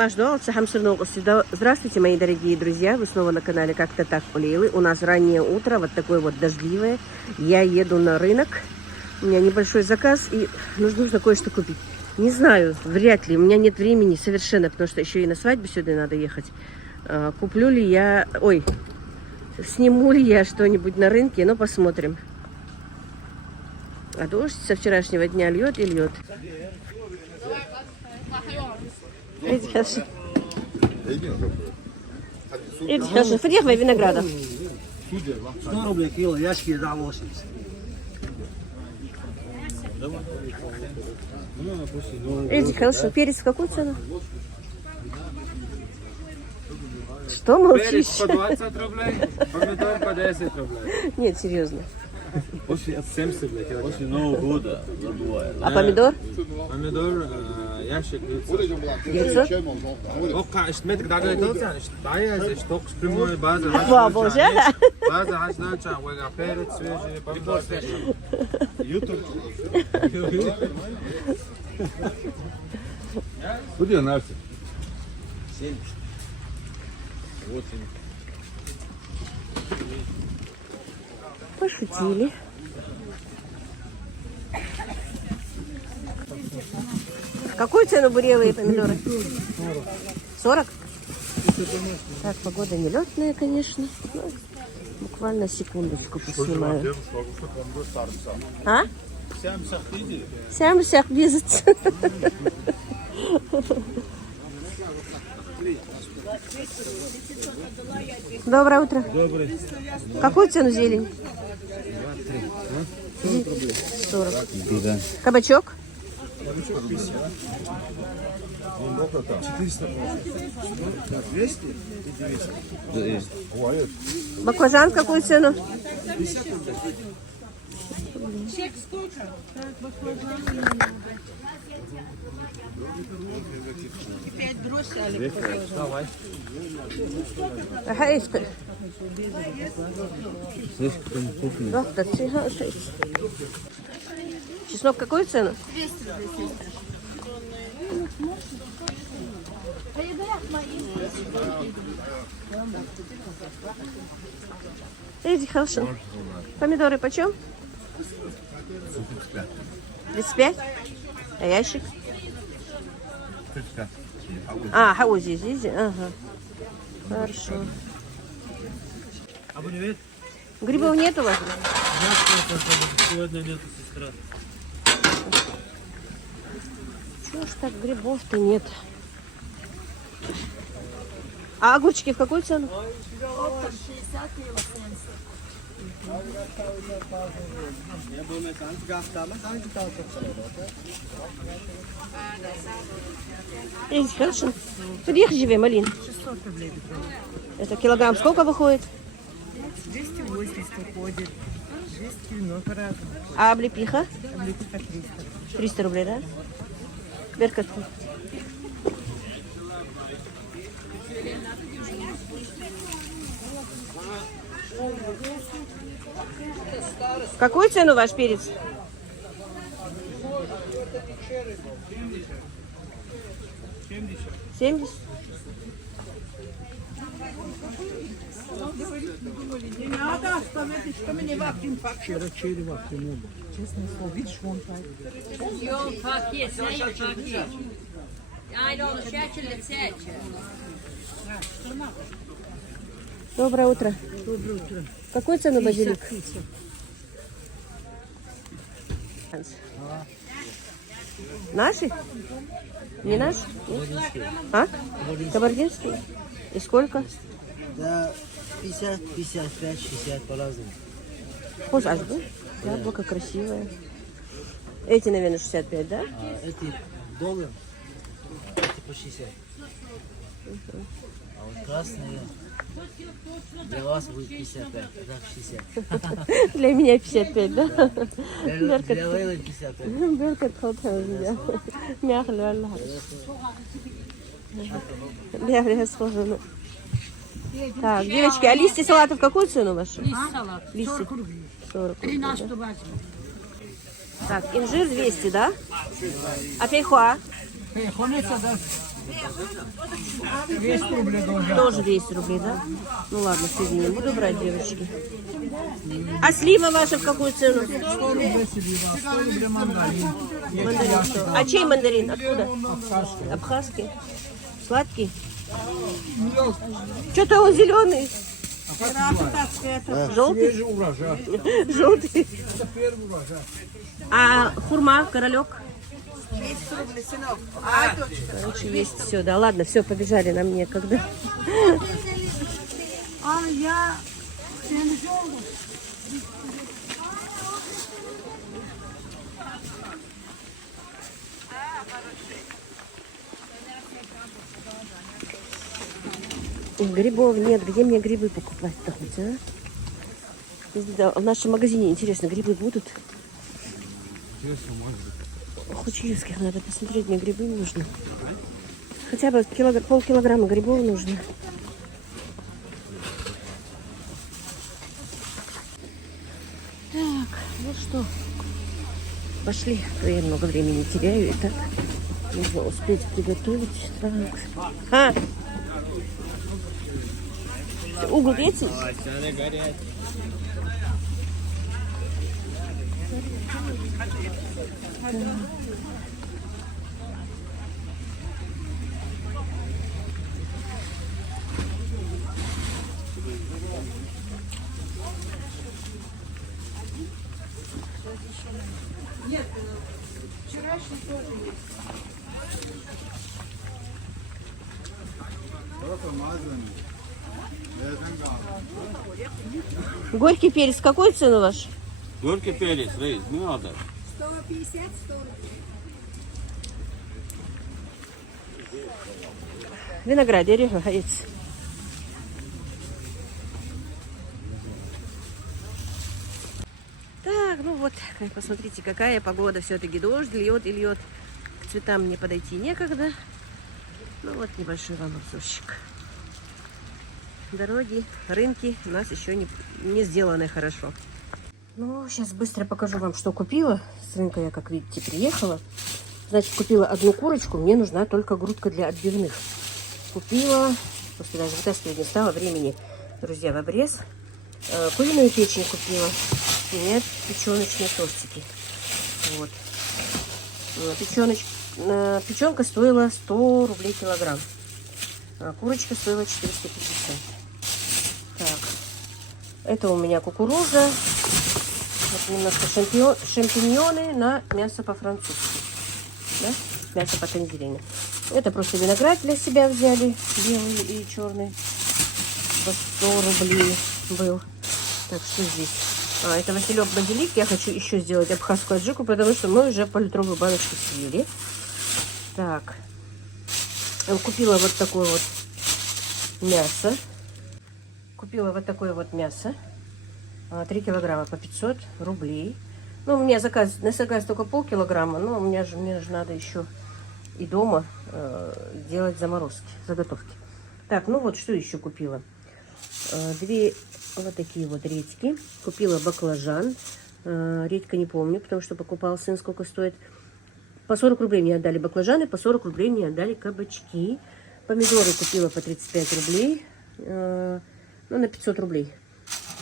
Машдуалца Хамсерноуси. Здравствуйте, мои дорогие друзья. Вы снова на канале Как-то так у Лейлы. У нас раннее утро, вот такое вот дождливое. Я еду на рынок. У меня небольшой заказ и нужно кое-что купить. Не знаю, вряд ли. У меня нет времени совершенно, потому что еще и на свадьбу сюда надо ехать. Куплю ли я... Ой, сниму ли я что-нибудь на рынке, но посмотрим. А дождь со вчерашнего дня льет и льет. Это хорошо. Фадьяхва винограда. 100 рублей кило, ящики за 80. Эдик, хорошо. Перец в какую цену? Что молчишь? Перец по 20 рублей, помидор по 10 рублей. Нет, серьезно. После 70 рублей килограмм. После Нового года забываю. А помидор? Помидор, ящик 900. 900? İşte metrik daha güzel olsa işte bayağı işte tokus primoy bazı Боже. bazı haşlar çan ve перец свежий помидор свежий. Где Настя? 70. 80. Пошутили. Какую цену буревые помидоры? 40? Так, погода нелетная, конечно. Ну, буквально секундочку поснимаю. А? 70 бизнес. Доброе утро. Добрый. Какую цену зелень? 40. Кабачок? 200 и 200. Баклажан какую цену? 5 бросили. Давай. Ага, есть. Доктор, чеснок какую цену? 200 рублей. Иди, хорошо. Помидоры почем? 35. А ящик? 35. А, хаузи, здесь. Ага. Хорошо. А вы не видите? Грибов нет у вас? Сегодня нету, сестра. Чего ж так грибов-то нет? А огурчики в какую цену? 60 и 80. Иди, хорошо. Подъехать живее, малин. 600 рублей. Это килограмм сколько выходит? 280 уходит. 200, но по-разному. А облепиха? Облепиха 300. 300 рублей, да? Беркат. Какую цену ваш перец? 70. Не надо, что мне вафлин пак. Честное слово, видишь, вон так. Доброе утро. Доброе утро. Какую цену базилик? 50. Наши? Не наши? А? Кабардинский? И сколько? Да, 50, 55, 60 по-разному. Позаж, да? Яблоко красивое. Эти, наверное, 65, да? А эти доллар, эти по 60. А вот красные для вас будет 55, это 60. Для меня 55, да? Для Лейлы 55. Беркат хотел меня. Мяхли, والله. Бегали схожу. Так, девочки, а листья салата в какую цену ваши? Салат. Листья. 40 рублей. 40 рублей, 13 да? возьму. Так, инжир 200, да? А фейхуа? Хонеца, да? Тоже 200 рублей, да? Ну ладно, соединим. Буду брать, девочки. А слива ваша в какую цену? 100 рублей слива, 100 рублей мандарин. Мандарин 100. А чей мандарин? Откуда? Абхазский. Сладкий? Что-то он зеленый. Желтый? Свежий урожай. Желтый. Это первый урожай. А хурма, королек? 200 рублей, сынок. Короче, есть все. Да ладно, все, побежали, нам некогда. А я... Грибов нет. Где мне грибы покупать-то хоть, а? Да, в нашем магазине, интересно, грибы будут? Хучьевских надо посмотреть, мне грибы нужно. Хотя бы полкилограмма грибов нужно. Так, ну что, пошли. Я много времени теряю, и так нужно успеть приготовить. Так. Угол есть? Горький перец, какой цену ваш? Горький перец, рейс, не надо. 150, 100 рублей. Виноградарь, гаец. Так, ну вот, посмотрите, какая погода. Все-таки дождь, льет и льет. К цветам мне подойти некогда. Ну вот небольшой вам обзорщик. Дороги, рынки у нас еще не сделаны хорошо. Ну, сейчас быстро покажу вам, что купила. С рынка я, как видите, приехала. Значит, купила одну курочку. Мне нужна только грудка для отбивных. Купила, просто даже вытаскивать не стало времени, друзья, в обрез. Куриную печень купила. Нет, печеночные тостики. Вот. Печенка стоила 100 рублей килограмм. А курочка стоила 450. Так. Это у меня кукуруза. Вот немножко шампиньоны на мясо по-французски. Да? Мясо по-танзерине. Это просто виноград для себя взяли. Белый и черный. По 100 рублей был. Так, что здесь? Это василек базилик. Я хочу еще сделать абхазскую аджику, потому что мы уже пол-литровую баночку съели. Так. Купила вот такое вот мясо. Купила вот такое вот мясо. 3 килограмма по 500 рублей. Ну, у меня на заказ только полкилограмма, но мне же надо еще и дома делать заморозки, заготовки. Так, ну вот что еще купила. 2 вот такие вот редьки. Купила баклажан. Редька не помню, потому что покупал сын, сколько стоит. По 40 рублей мне отдали баклажаны, по 40 рублей мне отдали кабачки. Помидоры купила по 35 рублей. Ну, на 500 рублей.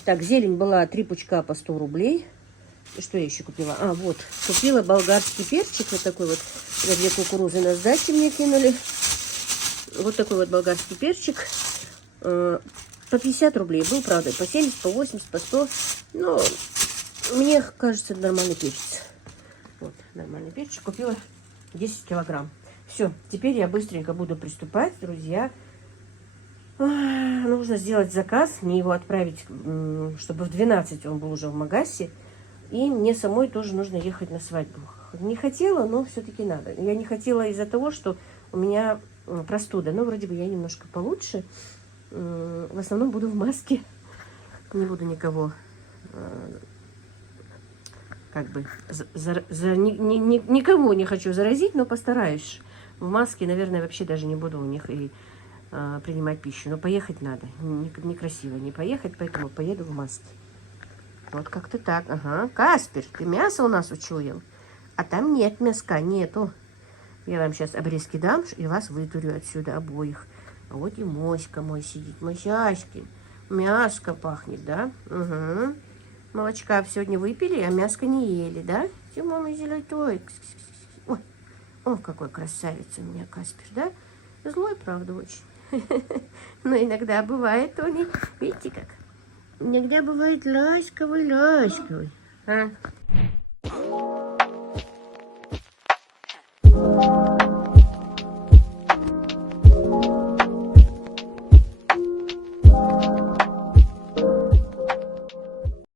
Так, зелень была 3 пучка по 100 рублей. И что я еще купила? А, вот. Купила болгарский перчик. Вот такой вот. 2 кукурузы на сдаче мне кинули. Вот такой вот болгарский перчик. По 50 рублей. Был, правда, по 70, по 80, по 100. Но мне кажется, это нормальный перец. Вот, нормальный перчик. Купила 10 килограмм. Все, теперь я быстренько буду приступать, друзья. Нужно сделать заказ, мне его отправить, чтобы в 12 он был уже в магасе. И мне самой тоже нужно ехать на свадьбу. Не хотела, но все-таки надо. Я не хотела из-за того, что у меня простуда. Но вроде бы я немножко получше. В основном буду в маске. Не буду никого как бы никого не хочу заразить, но постараюсь. В маске, наверное, вообще даже не буду у них и принимать пищу. Но поехать надо. Некрасиво не поехать, поэтому поеду в маске. Вот как-то так. Ага. Каспер, ты мясо у нас учуял? А там нет мяска, нету. Я вам сейчас обрезки дам и вас вытурю отсюда обоих. А вот и моська мой сидит. Мосяшки. Мяско пахнет, да? Угу. Молочка сегодня выпили, а мяско не ели, да? Тима мой золотой. Ой, о, какой красавец у меня Каспер, да? Злой, правда, очень. Но иногда бывает он и... Видите как? Иногда бывает ласковый. А?